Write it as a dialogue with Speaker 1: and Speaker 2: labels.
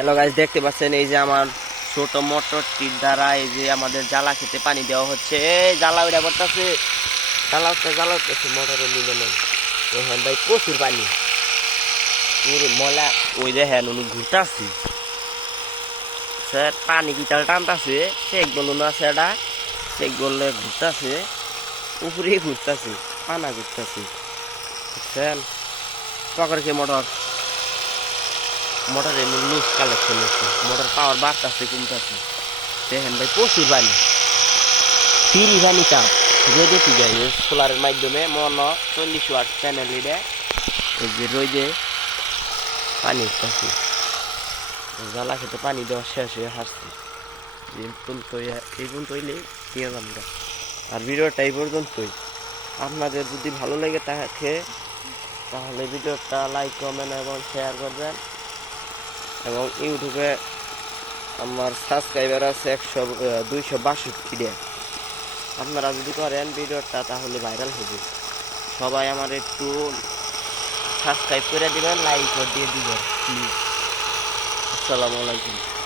Speaker 1: Hello guys দেখতে পাচ্ছেন এই যে আমার ছোট মোটরটির দ্বারা এই যে আমাদের জ্বালা খেতে পানি দেওয়া হচ্ছে। এই জ্বালা উড়া পড়তেছে। জ্বালা উঠতে জ্বালা উঠতেছে মোটরের মিলে নেই। দেখেন ভাই, প্রচুর পানি। পুরো ময়লা, ওই দেখেন উনি ঘুরতেছি। স্যার, পানি কি তাহলে টানতেছে? চেক বলুন আছে এটা চেক বললে ঘুরতেছে। উপরে ঘুরতেছে, পানা ঘুরতেছে বুঝছেন পকের কি মোটর? মোটর এমনি লুজ কালেকশন হচ্ছে মোটর পাওয়ার বাড়তেছে কমতেছে দেখেন ভাই, প্রচুর পানি ফ্রি পানি চাপ রোদে কি যায় সোলারের মাধ্যমে মন চল্লিশ ওয়াট প্যানেল এটা এই যে রোদে পানি উঠতেছে। জ্বালা খেতে পানি দেওয়া শেষ হয়ে হাসছে। এই পর্যন্ত এই পর্যন্ত হইলে নিয়ে আমরা আর ভিডিওটা এই পর্যন্তই। আপনাদের যদি ভালো লেগে থাকে, তাহলে ভিডিওটা লাইক কমেন্ট এবং শেয়ার করবেন। এবং ইউটিউবে আমার সাবস্ক্রাইবার আছে একশো দুইশো বাষট্টি ডে আপনারা যদি করেন ভিডিওটা, তাহলে ভাইরাল হবে। সবাই আমার একটু সাবস্ক্রাইব করে দেবেন লাইক দিয়ে দিবেন প্লিজ আসসালামু আলাইকুম।